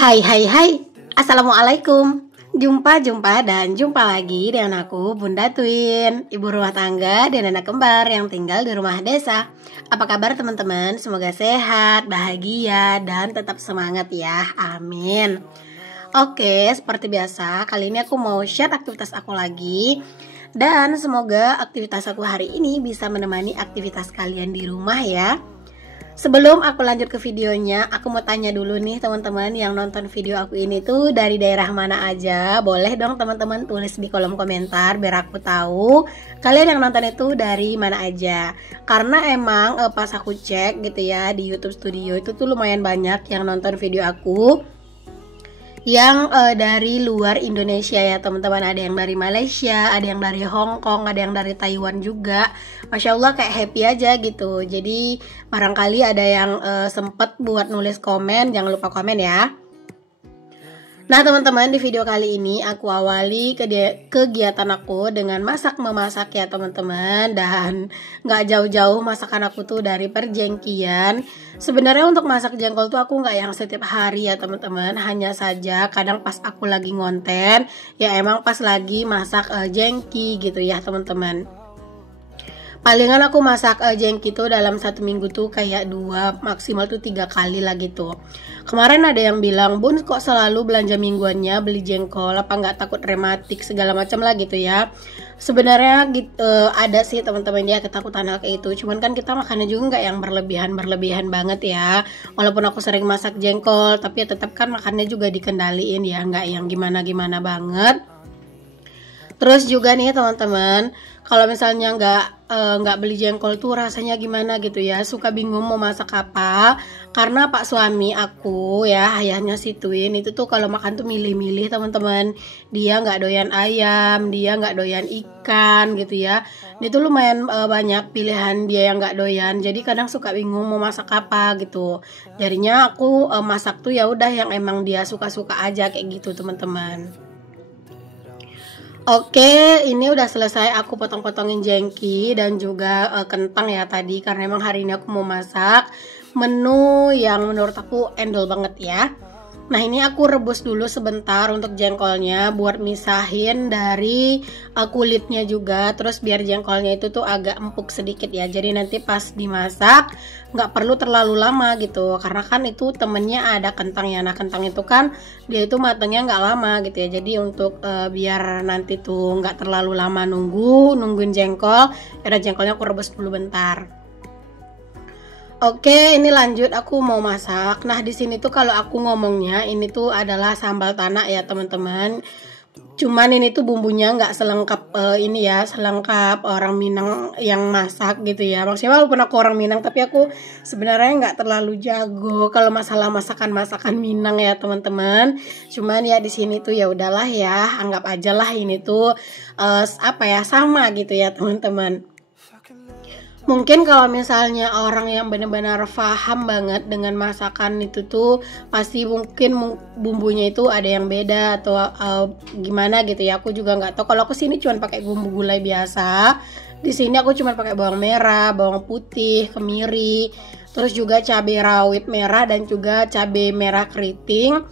Hai hai hai, Assalamualaikum. Jumpa lagi dengan aku Bunda Twin, ibu rumah tangga dan anak kembar yang tinggal di rumah desa. Apa kabar teman-teman? Semoga sehat, bahagia, dan tetap semangat ya, amin. Oke, seperti biasa, kali ini aku mau share aktivitas aku lagi. Dan semoga aktivitas aku hari ini bisa menemani aktivitas kalian di rumah ya. Sebelum aku lanjut ke videonya, aku mau tanya dulu nih teman-teman yang nonton video aku ini tuh dari daerah mana aja. Boleh dong teman-teman tulis di kolom komentar biar aku tahu kalian yang nonton itu dari mana aja. Karena emang pas aku cek gitu ya di YouTube Studio itu tuh lumayan banyak yang nonton video aku yang dari luar Indonesia ya teman-teman. Ada yang dari Malaysia, ada yang dari Hong Kong, ada yang dari Taiwan juga. Masya Allah kayak happy aja gitu. Jadi barangkali ada yang sempet buat nulis komen, jangan lupa komen ya. Nah teman-teman, di video kali ini aku awali kegiatan aku dengan masak-memasak ya teman-teman. Dan gak jauh-jauh masakan aku tuh dari perjengkian. Sebenarnya untuk masak jengkol tuh aku gak yang setiap hari ya teman-teman. Hanya saja kadang pas aku lagi ngonten, ya emang pas lagi masak jengki gitu ya teman-teman. Palingan aku masak jengki tuh dalam 1 minggu tuh kayak 2 maksimal tuh 3 kali lah gitu. Kemarin ada yang bilang, Bun kok selalu belanja mingguannya beli jengkol, apa nggak takut rematik segala macam lah gitu ya. Sebenarnya ada sih teman-teman ya ketakutan hal kayak itu. Cuman kan kita makannya juga nggak yang berlebihan banget ya. Walaupun aku sering masak jengkol, tapi ya tetap kan makannya juga dikendaliin ya, nggak yang gimana-gimana banget. Terus juga nih teman-teman, kalau misalnya nggak beli jengkol tuh rasanya gimana gitu ya, suka bingung mau masak apa. Karena pak suami aku ya, ayahnya si Twin itu tuh kalau makan tuh milih-milih teman-teman. Dia nggak doyan ayam, dia nggak doyan ikan gitu ya. Dia tuh lumayan banyak pilihan dia yang nggak doyan. Jadi kadang suka bingung mau masak apa gitu. Jadinya aku masak tuh ya udah yang emang dia suka-suka aja kayak gitu teman-teman. Oke, ini udah selesai aku potong-potongin jengki dan juga kentang ya tadi. Karena emang hari ini aku mau masak menu yang menurut aku endol banget ya. Nah ini aku rebus dulu sebentar untuk jengkolnya buat misahin dari kulitnya juga. Terus biar jengkolnya itu tuh agak empuk sedikit ya. Jadi nanti pas dimasak nggak perlu terlalu lama gitu. Karena kan itu temennya ada kentang ya. Nah kentang itu kan dia itu matangnya nggak lama gitu ya. Jadi untuk biar nanti tuh nggak terlalu lama nungguin jengkol, ya jengkolnya aku rebus dulu bentar. Oke, ini lanjut aku mau masak. Nah, di sini tuh kalau aku ngomongnya ini tuh adalah sambal tanak ya, teman-teman. Cuman ini tuh bumbunya nggak selengkap ini ya, selengkap orang Minang yang masak gitu ya. Maksudnya walaupun aku orang Minang, tapi aku sebenarnya nggak terlalu jago kalau masalah masakan Minang ya, teman-teman. Cuman ya di sini tuh ya udahlah ya, anggap aja lah ini tuh apa ya, sama gitu ya, teman-teman. Mungkin kalau misalnya orang yang benar-benar paham banget dengan masakan itu tuh pasti mungkin bumbunya itu ada yang beda atau gimana gitu ya. Aku juga nggak tahu. Kalau aku sini cuma pakai bumbu gulai biasa. Di sini aku cuma pakai bawang merah, bawang putih, kemiri, terus juga cabai rawit merah dan juga cabai merah keriting.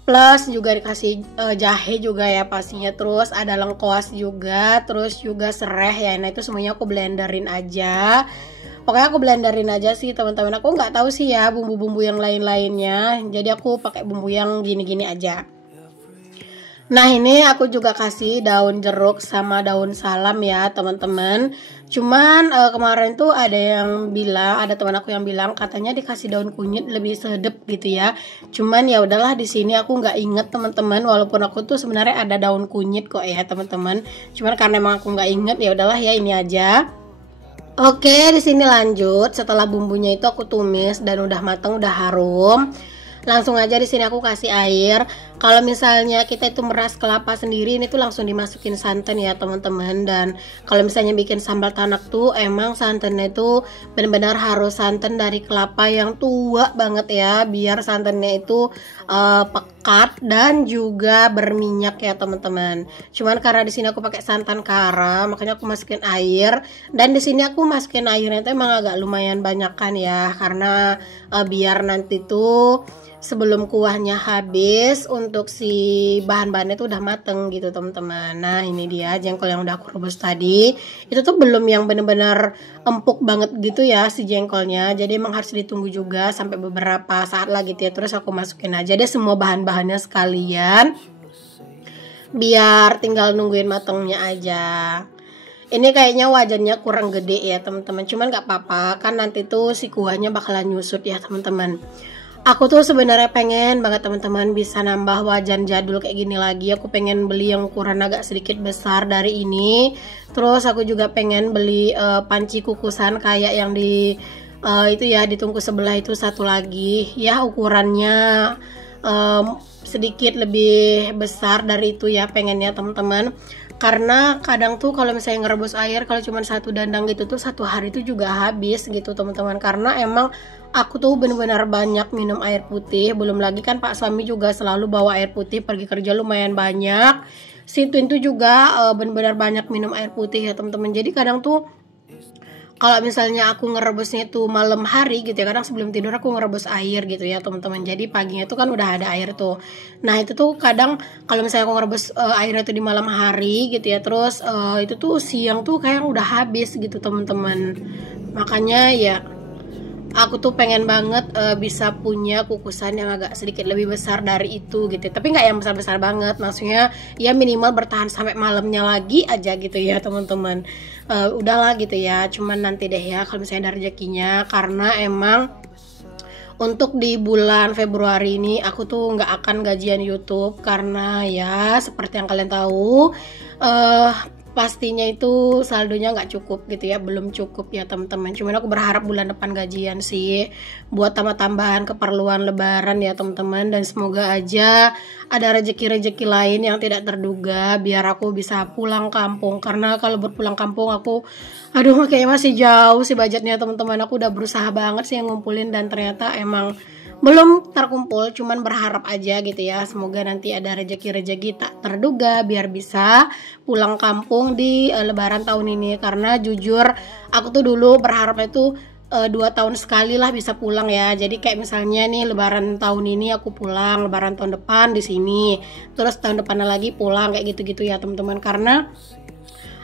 Plus juga dikasih jahe juga ya pastinya. Terus ada lengkuas juga. Terus juga serai ya. Nah itu semuanya aku blenderin aja. Pokoknya aku blenderin aja sih teman-teman. Aku nggak tahu sih ya bumbu-bumbu yang lain-lainnya. Jadi aku pakai bumbu yang gini-gini aja. Nah ini aku juga kasih daun jeruk sama daun salam ya teman-teman. Cuman kemarin tuh ada teman aku yang bilang katanya dikasih daun kunyit lebih sedep gitu ya. Cuman ya udahlah, di sini aku nggak inget teman-teman. Walaupun aku tuh sebenarnya ada daun kunyit kok ya teman-teman. Cuman karena emang aku nggak inget ya udahlah ya ini aja. Oke, di sini lanjut. Setelah bumbunya itu aku tumis dan udah mateng, udah harum. Langsung aja di sini aku kasih air. Kalau misalnya kita itu meras kelapa sendiri, ini tuh langsung dimasukin santan ya teman-teman. Dan kalau misalnya bikin sambal tanak tuh emang santannya itu benar-benar harus santan dari kelapa yang tua banget ya, biar santannya itu pekat dan juga berminyak ya teman-teman. Cuman karena di sini aku pakai santan kara, makanya aku masukin air. Dan di sini aku masukin airnya itu emang agak lumayan banyak kan ya, karena biar nanti tuh sebelum kuahnya habis, untuk si bahan-bahannya tuh udah mateng gitu teman-teman. Nah ini dia jengkol yang udah aku rebus tadi. Itu tuh belum yang bener-bener empuk banget gitu ya si jengkolnya. Jadi emang harus ditunggu juga sampai beberapa saat lah gitu ya. Terus aku masukin aja deh semua bahan-bahannya sekalian, biar tinggal nungguin matengnya aja. Ini kayaknya wajannya kurang gede ya teman-teman, cuman nggak apa-apa kan nanti tuh si kuahnya bakalan nyusut ya teman-teman. Aku tuh sebenarnya pengen banget teman-teman bisa nambah wajan jadul kayak gini lagi. Aku pengen beli yang ukuran agak sedikit besar dari ini. Terus aku juga pengen beli panci kukusan kayak yang di itu ya di tungku sebelah itu satu lagi ya, ukurannya sedikit lebih besar dari itu ya pengennya teman-teman. Karena kadang tuh kalau misalnya ngerebus air kalau cuma satu dandang gitu tuh satu hari itu juga habis gitu teman-teman. Karena emang aku tuh bener-bener banyak minum air putih. Belum lagi kan Pak suami juga selalu bawa air putih pergi kerja lumayan banyak. Si Twin tuh juga bener-bener banyak minum air putih ya teman-teman. Jadi kadang tuh kalau misalnya aku ngerebusnya itu malam hari gitu ya, kadang sebelum tidur aku ngerebus air gitu ya teman-teman. Jadi paginya tuh kan udah ada air tuh. Nah itu tuh kadang kalau misalnya aku ngerebus air itu di malam hari gitu ya, terus itu tuh siang tuh kayak udah habis gitu teman-teman. Makanya ya aku tuh pengen banget bisa punya kukusan yang agak sedikit lebih besar dari itu gitu. Tapi nggak yang besar-besar banget, maksudnya ya minimal bertahan sampai malamnya lagi aja gitu ya teman-teman. Udahlah gitu ya, cuman nanti deh ya kalau misalnya ada rezekinya. Karena emang untuk di bulan Februari ini aku tuh nggak akan gajian YouTube karena ya seperti yang kalian tahu pastinya itu saldonya nggak cukup gitu ya, belum cukup ya teman-teman. Cuman aku berharap bulan depan gajian sih buat tambah-tambahan keperluan lebaran ya teman-teman. Dan semoga aja ada rezeki-rezeki lain yang tidak terduga biar aku bisa pulang kampung. Karena kalau berpulang kampung aku aduh kayaknya masih jauh sih budgetnya teman-teman. Aku udah berusaha banget sih ngumpulin dan ternyata emang belum terkumpul, cuman berharap aja gitu ya. Semoga nanti ada rezeki-rezeki tak terduga biar bisa pulang kampung di lebaran tahun ini. Karena jujur aku tuh dulu berharapnya tuh 2 tahun sekali lah bisa pulang ya. Jadi kayak misalnya nih lebaran tahun ini aku pulang, lebaran tahun depan di sini, terus tahun depannya lagi pulang kayak gitu-gitu ya teman-teman. Karena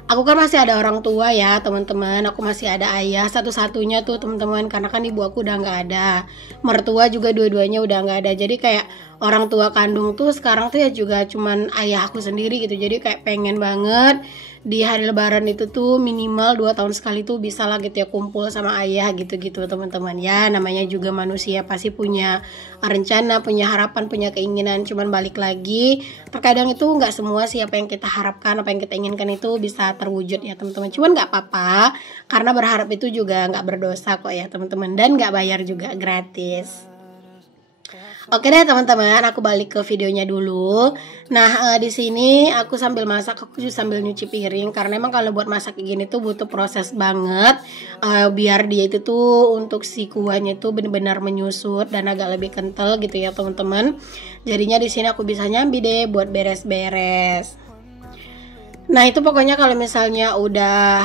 aku kan masih ada orang tua ya teman-teman, aku masih ada ayah satu-satunya tuh teman-teman. Karena kan ibu aku udah nggak ada, mertua juga dua-duanya udah nggak ada. Jadi kayak orang tua kandung tuh sekarang tuh ya juga cuman ayah aku sendiri gitu. Jadi kayak pengen banget di hari lebaran itu tuh minimal 2 tahun sekali tuh bisa lah gitu ya kumpul sama ayah gitu-gitu teman-teman. Ya namanya juga manusia pasti punya rencana, punya harapan, punya keinginan. Cuman balik lagi terkadang itu nggak semua sih apa yang kita harapkan, apa yang kita inginkan itu bisa terwujud ya teman-teman. Cuman nggak apa-apa karena berharap itu juga nggak berdosa kok ya teman-teman, dan nggak bayar juga, gratis. Oke deh teman-teman, aku balik ke videonya dulu. Nah di sini aku sambil masak, aku juga sambil nyuci piring. Karena emang kalau buat masak kayak gini tuh butuh proses banget, biar dia itu tuh untuk si kuahnya tuh benar-benar menyusut dan agak lebih kental gitu ya teman-teman. Jadinya di sini aku bisa nyambi deh buat beres-beres. Nah itu pokoknya kalau misalnya udah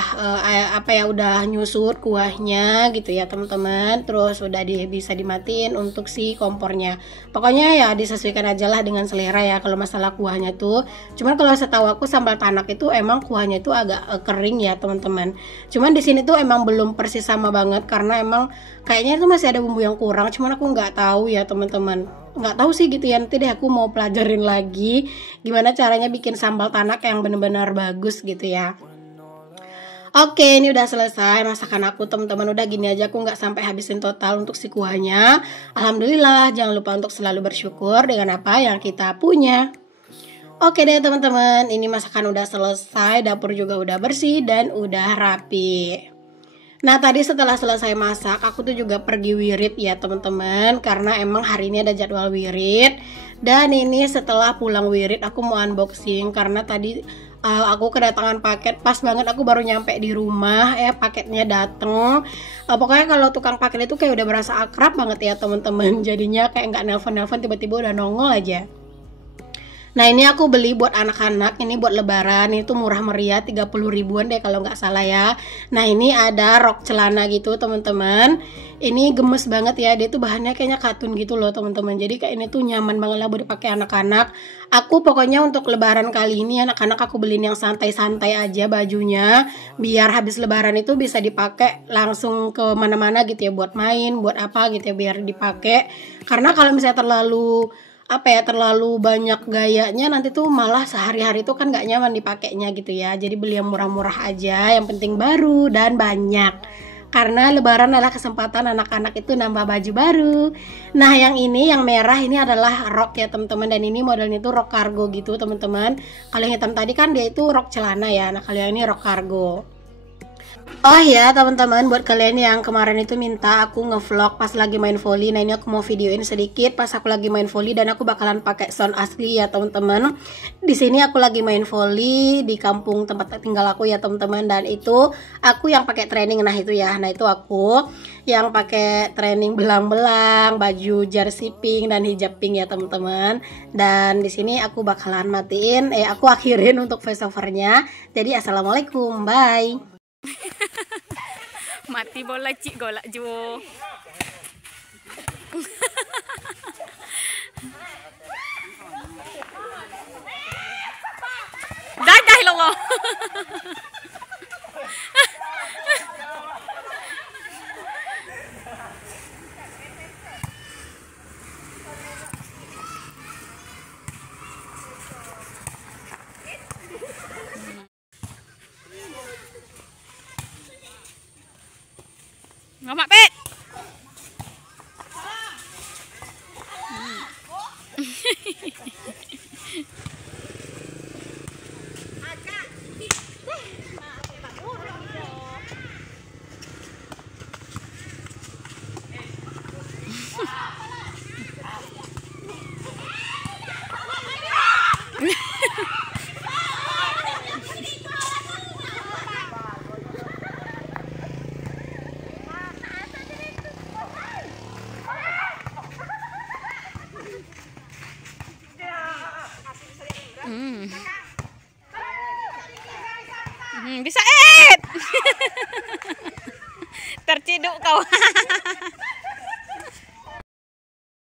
udah nyusut kuahnya gitu ya teman-teman, terus udah bisa dimatiin untuk si kompornya. Pokoknya ya disesuaikan aja lah dengan selera ya kalau masalah kuahnya tuh. Cuman kalau setahu aku sambal tanak itu emang kuahnya itu agak kering ya teman-teman. Cuman di sini tuh emang belum persis sama banget karena emang kayaknya itu masih ada bumbu yang kurang. Cuman aku nggak tahu ya teman-teman, nggak tahu sih gitu ya. Nanti deh aku mau pelajarin lagi gimana caranya bikin sambal tanak yang bener-bener bagus gitu ya. Oke, ini udah selesai masakan aku teman-teman. Udah gini aja, aku nggak sampai habisin total untuk si kuahnya. Alhamdulillah, jangan lupa untuk selalu bersyukur dengan apa yang kita punya. Oke deh teman-teman, ini masakan udah selesai, dapur juga udah bersih dan udah rapi. Nah tadi setelah selesai masak, aku tuh juga pergi wirid ya teman-teman. Karena emang hari ini ada jadwal wirid. Dan ini setelah pulang wirid aku mau unboxing. Karena tadi aku kedatangan paket, pas banget aku baru nyampe di rumah ya paketnya dateng. Pokoknya kalau tukang paket itu kayak udah berasa akrab banget ya teman-teman. Jadinya kayak nggak nelpon-nelpon, tiba-tiba udah nongol aja. Nah ini aku beli buat anak-anak, ini buat lebaran, itu murah meriah 30 ribuan deh kalau nggak salah ya. Nah ini ada rok celana gitu teman-teman. Ini gemes banget ya, dia tuh bahannya kayaknya katun gitu loh teman-teman. Jadi kayak ini tuh nyaman banget lah buat dipakai anak-anak. Aku pokoknya untuk lebaran kali ini anak-anak aku beliin yang santai-santai aja bajunya. Biar habis lebaran itu bisa dipakai langsung ke mana-mana gitu ya, buat main, buat apa gitu ya, biar dipakai. Karena kalau misalnya terlalu banyak gayanya nanti tuh malah sehari-hari tuh kan nggak nyaman dipakainya gitu ya. Jadi beli yang murah-murah aja, yang penting baru dan banyak. Karena lebaran adalah kesempatan anak-anak itu nambah baju baru. Nah yang ini yang merah ini adalah rok ya teman-teman, dan ini modelnya tuh rok kargo gitu teman-teman. Kalau yang hitam tadi kan dia itu rok celana ya. Nah kalau yang ini rok kargo. Oh ya teman-teman, buat kalian yang kemarin itu minta aku ngevlog pas lagi main volley. Nah ini aku mau videoin sedikit pas aku lagi main volley, dan aku bakalan pakai sound asli ya teman-teman. Di sini aku lagi main volley di kampung tempat tinggal aku ya teman-teman, dan itu aku yang pakai training. Nah itu ya, nah itu aku yang pakai training belang-belang, baju jersey pink dan hijab pink ya teman-teman. Dan di sini aku bakalan aku akhirin untuk voiceovernya. Jadi assalamualaikum, bye. Mati bola cik golak jo. Dah lo. Ngamak pet. Bisa Terciduk kau.